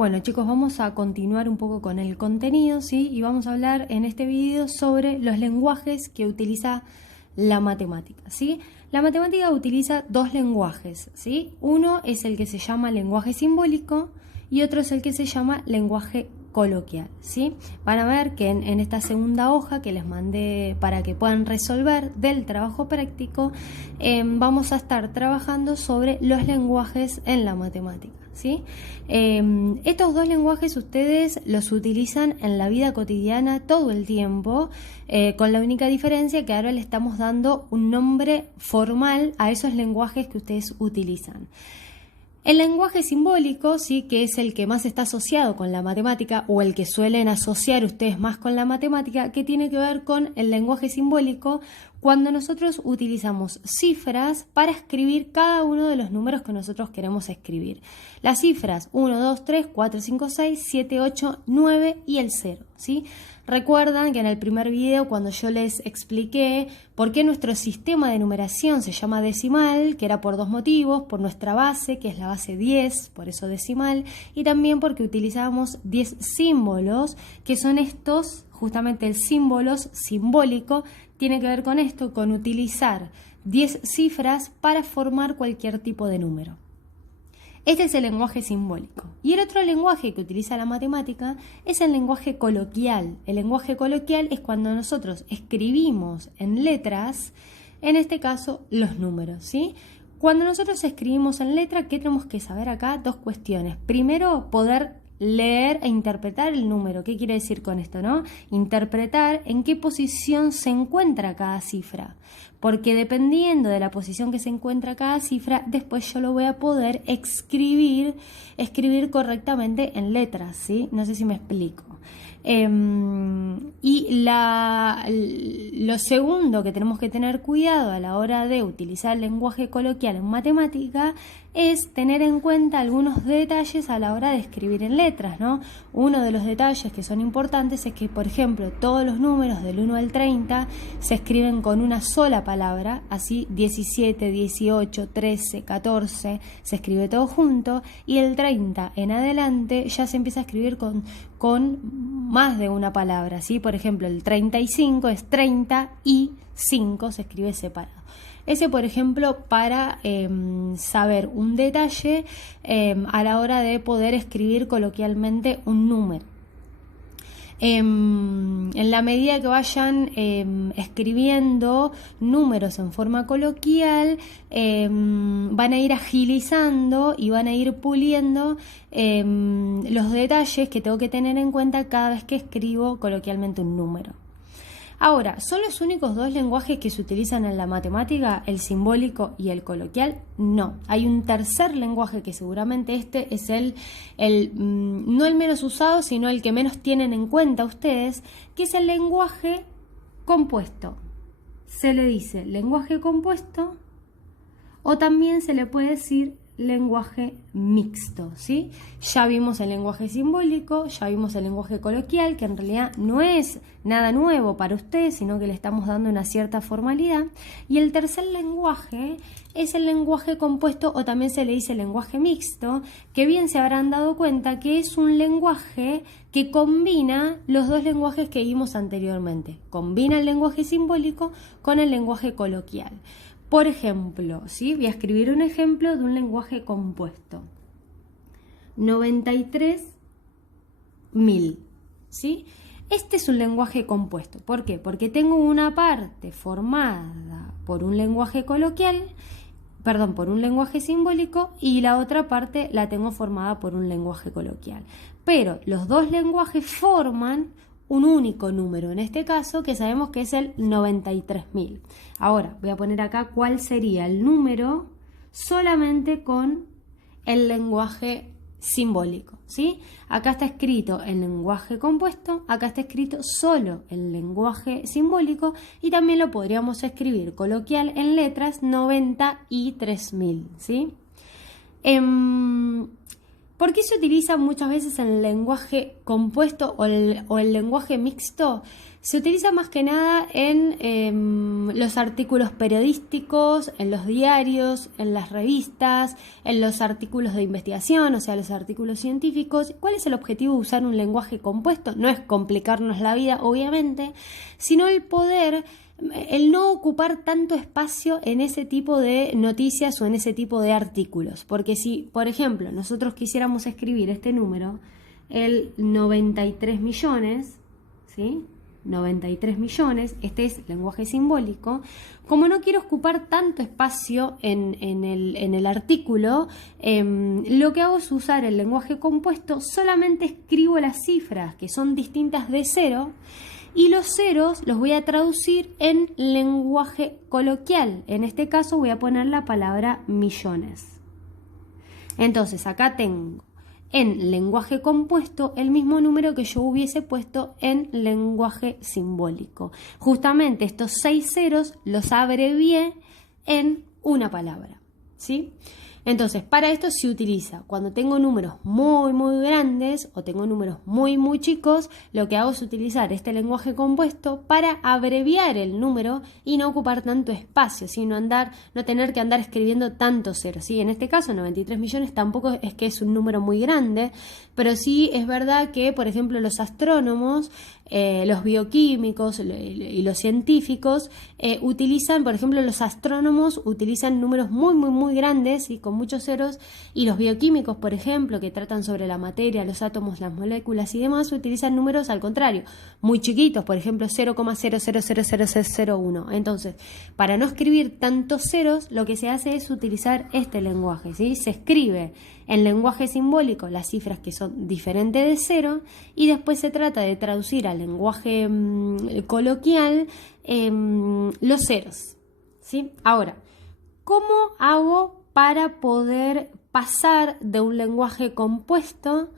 Bueno chicos, vamos a continuar un poco con el contenido, ¿sí? Y vamos a hablar en este video sobre los lenguajes que utiliza la matemática, ¿sí? La matemática utiliza dos lenguajes, ¿sí? Uno es el que se llama lenguaje simbólico y otro es el que se llama lenguaje coloquial, ¿sí? Van a ver que en esta segunda hoja que les mandé para que puedan resolver del trabajo práctico, vamos a estar trabajando sobre los lenguajes en la matemática, ¿sí? Estos dos lenguajes ustedes los utilizan en la vida cotidiana todo el tiempo, con la única diferencia que ahora le estamos dando un nombre formal a esos lenguajes que ustedes utilizan. El lenguaje simbólico, sí, que es el que más está asociado con la matemática o el que suelen asociar ustedes más con la matemática, que tiene que ver con el lenguaje simbólico cuando nosotros utilizamos cifras para escribir cada uno de los números que nosotros queremos escribir. Las cifras 1, 2, 3, 4, 5, 6, 7, 8, 9 y el 0, ¿sí? Recuerdan que en el primer video, cuando yo les expliqué por qué nuestro sistema de numeración se llama decimal, que era por dos motivos: por nuestra base, que es la base 10, por eso decimal, y también porque utilizábamos 10 símbolos, que son estos, justamente el símbolos simbólico, tiene que ver con esto, con utilizar 10 cifras para formar cualquier tipo de número. Este es el lenguaje simbólico. Y el otro lenguaje que utiliza la matemática es el lenguaje coloquial. El lenguaje coloquial es cuando nosotros escribimos en letras, en este caso, los números, ¿sí? Cuando nosotros escribimos en letra, ¿qué tenemos que saber acá? Dos cuestiones. Primero, poder leer e interpretar el número. ¿Qué quiere decir con esto, no? Interpretar en qué posición se encuentra cada cifra. Porque dependiendo de la posición que se encuentra cada cifra, después yo lo voy a poder escribir correctamente en letras, ¿sí? No sé si me explico. Lo segundo que tenemos que tener cuidado a la hora de utilizar el lenguaje coloquial en matemática es tener en cuenta algunos detalles a la hora de escribir en letras, ¿no? Uno de los detalles que son importantes es que, por ejemplo, todos los números del 1 al 30 se escriben con una sola palabra, así 17, 18, 13, 14, se escribe todo junto, y el 30 en adelante ya se empieza a escribir con más de una palabra, ¿sí? Por ejemplo, el 35 es 30 y 5 se escribe separado. Ese, por ejemplo, para saber un detalle a la hora de poder escribir coloquialmente un número. En la medida que vayan escribiendo números en forma coloquial, van a ir agilizando y van a ir puliendo los detalles que tengo que tener en cuenta cada vez que escribo coloquialmente un número. Ahora, ¿son los únicos dos lenguajes que se utilizan en la matemática, el simbólico y el coloquial? No, hay un tercer lenguaje que seguramente este es no el menos usado, sino el que menos tienen en cuenta ustedes, que es el lenguaje compuesto. Se le dice lenguaje compuesto o también se le puede decir lenguaje mixto, ¿sí? Ya vimos el lenguaje simbólico, ya vimos el lenguaje coloquial, que en realidad no es nada nuevo para ustedes, sino que le estamos dando una cierta formalidad. Y el tercer lenguaje es el lenguaje compuesto, o también se le dice lenguaje mixto, que bien se habrán dado cuenta que es un lenguaje que combina los dos lenguajes que vimos anteriormente. Combina el lenguaje simbólico con el lenguaje coloquial. Por ejemplo, ¿sí? Voy a escribir un ejemplo de un lenguaje compuesto. 93.000, ¿sí? Este es un lenguaje compuesto. ¿Por qué? Porque tengo una parte formada por un lenguaje coloquial, por un lenguaje simbólico, y la otra parte la tengo formada por un lenguaje coloquial. Pero los dos lenguajes forman un único número, en este caso, que sabemos que es el 93.000. Ahora, voy a poner acá cuál sería el número solamente con el lenguaje simbólico, ¿sí? Acá está escrito el lenguaje compuesto, acá está escrito solo el lenguaje simbólico, y también lo podríamos escribir coloquial en letras 93.000, ¿sí? ¿Por qué se utiliza muchas veces en el lenguaje compuesto o el lenguaje mixto? Se utiliza más que nada en los artículos periodísticos, en los diarios, en las revistas, en los artículos de investigación, o sea, los artículos científicos. ¿Cuál es el objetivo de usar un lenguaje compuesto? No es complicarnos la vida, obviamente, sino el no ocupar tanto espacio en ese tipo de noticias o en ese tipo de artículos. Porque si, por ejemplo, nosotros quisiéramos escribir este número, el 93 millones, ¿sí? 93 millones, este es lenguaje simbólico. Como no quiero ocupar tanto espacio en el artículo, lo que hago es usar el lenguaje compuesto, solamente escribo las cifras que son distintas de cero, y los ceros los voy a traducir en lenguaje coloquial. En este caso voy a poner la palabra millones. Entonces acá tengo en lenguaje compuesto el mismo número que yo hubiese puesto en lenguaje simbólico. Justamente estos 6 ceros los abrevié en una palabra, ¿sí? Entonces, para esto se utiliza cuando tengo números muy, muy grandes o tengo números muy, muy chicos, lo que hago es utilizar este lenguaje compuesto para abreviar el número y no ocupar tanto espacio, sino no tener que andar escribiendo tantos ceros, ¿sí? En este caso, 93 millones tampoco es que es un número muy grande, pero sí es verdad que, por ejemplo, los astrónomos, los bioquímicos y los científicos utilizan, por ejemplo, los astrónomos utilizan números muy, muy, muy grandes y con muchos ceros, y los bioquímicos, por ejemplo, que tratan sobre la materia, los átomos, las moléculas y demás, utilizan números al contrario, muy chiquitos, por ejemplo, 0,000001. Entonces, para no escribir tantos ceros, lo que se hace es utilizar este lenguaje, ¿sí? Se escribe en lenguaje simbólico las cifras que son diferentes de cero y después se trata de traducir al lenguaje coloquial los ceros, ¿sí? Ahora, ¿cómo hago para poder pasar de un lenguaje compuesto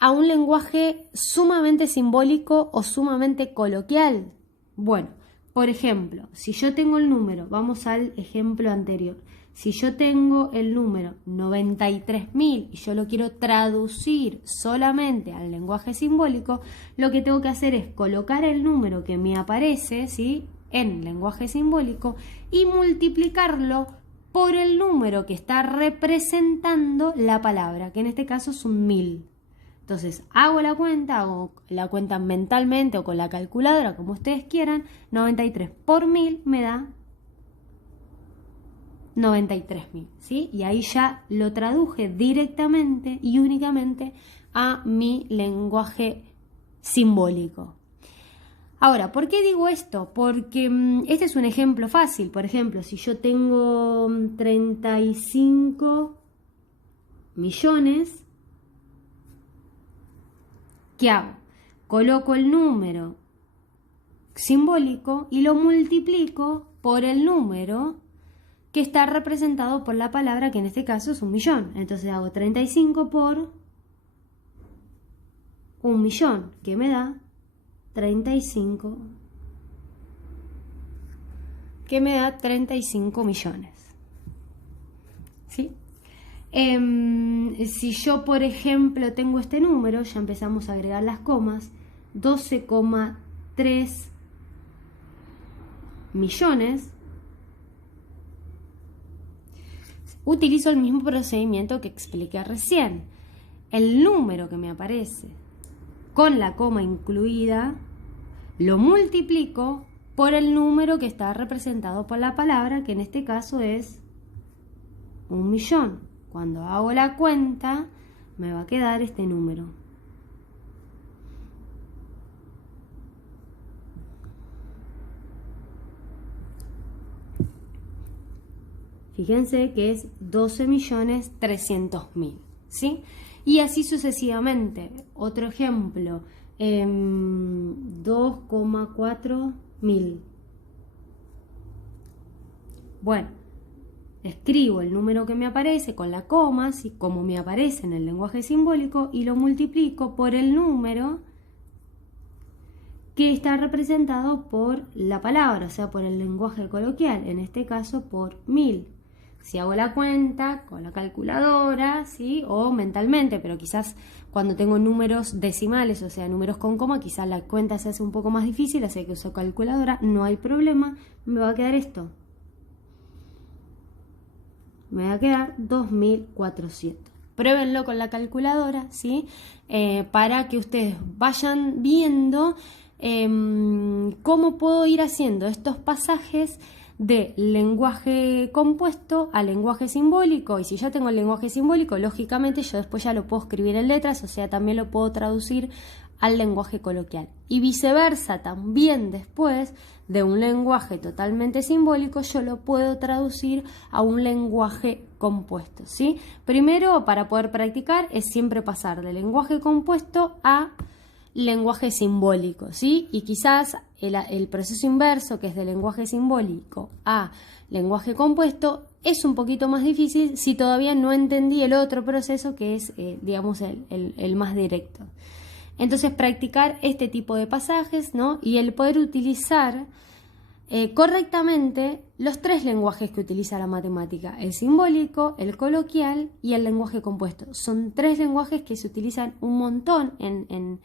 a un lenguaje sumamente simbólico o sumamente coloquial? Bueno, por ejemplo, si yo tengo el número, vamos al ejemplo anterior, si yo tengo el número 93.000 y yo lo quiero traducir solamente al lenguaje simbólico, lo que tengo que hacer es colocar el número que me aparece, ¿sí?, en lenguaje simbólico y multiplicarlo por el número que está representando la palabra, que en este caso es un 1000. Entonces hago la cuenta mentalmente o con la calculadora, como ustedes quieran. 93 por 1000 me da 93.000, ¿sí? Y ahí ya lo traduje directamente y únicamente a mi lenguaje simbólico. Ahora, ¿por qué digo esto? Porque este es un ejemplo fácil. Por ejemplo, si yo tengo 35 millones, ¿qué hago? Coloco el número simbólico y lo multiplico por el número que está representado por la palabra, que en este caso es 1.000.000. Entonces hago 35 por 1.000.000, que me da 35, que me da 35 millones. ¿Sí? Si yo, por ejemplo, tengo este número, ya empezamos a agregar las comas, 12,3 millones, utilizo el mismo procedimiento que expliqué recién. El número que me aparece con la coma incluida lo multiplico por el número que está representado por la palabra, que en este caso es 1.000.000. Cuando hago la cuenta me va a quedar este número. Fíjense que es 12.300.000, ¿sí? Y así sucesivamente. Otro ejemplo, 2,4 mil. Bueno, escribo el número que me aparece con la coma, así como me aparece en el lenguaje simbólico, y lo multiplico por el número que está representado por la palabra, o sea, por el lenguaje coloquial, en este caso por 1000. Si hago la cuenta con la calculadora, ¿sí? O mentalmente, pero quizás cuando tengo números decimales, o sea, números con coma, quizás la cuenta se hace un poco más difícil, así que uso calculadora, no hay problema, me va a quedar esto. Me va a quedar 2400. Pruébenlo con la calculadora, ¿sí? Para que ustedes vayan viendo cómo puedo ir haciendo estos pasajes de lenguaje compuesto a lenguaje simbólico. Y si ya tengo el lenguaje simbólico, lógicamente yo después ya lo puedo escribir en letras, o sea, también lo puedo traducir al lenguaje coloquial. Y viceversa, también después de un lenguaje totalmente simbólico, yo lo puedo traducir a un lenguaje compuesto, ¿sí? Primero, para poder practicar, es siempre pasar de lenguaje compuesto a lenguaje simbólico, ¿sí? Y quizás el proceso inverso, que es de lenguaje simbólico a lenguaje compuesto, es un poquito más difícil si todavía no entendí el otro proceso, que es, digamos, el más directo. Entonces, practicar este tipo de pasajes, ¿no? Y el poder utilizar correctamente los tres lenguajes que utiliza la matemática: el simbólico, el coloquial y el lenguaje compuesto. Son tres lenguajes que se utilizan un montón en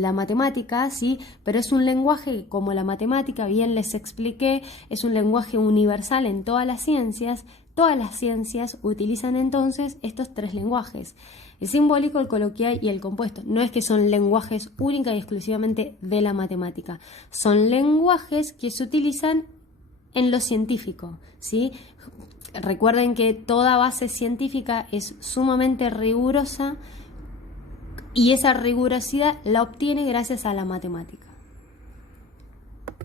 la matemática, ¿sí? Pero es un lenguaje que, como la matemática, bien les expliqué, es un lenguaje universal en todas las ciencias. Todas las ciencias utilizan entonces estos tres lenguajes: el simbólico, el coloquial y el compuesto. No es que son lenguajes única y exclusivamente de la matemática, son lenguajes que se utilizan en lo científico, ¿sí? Recuerden que toda base científica es sumamente rigurosa y esa rigurosidad la obtiene gracias a la matemática.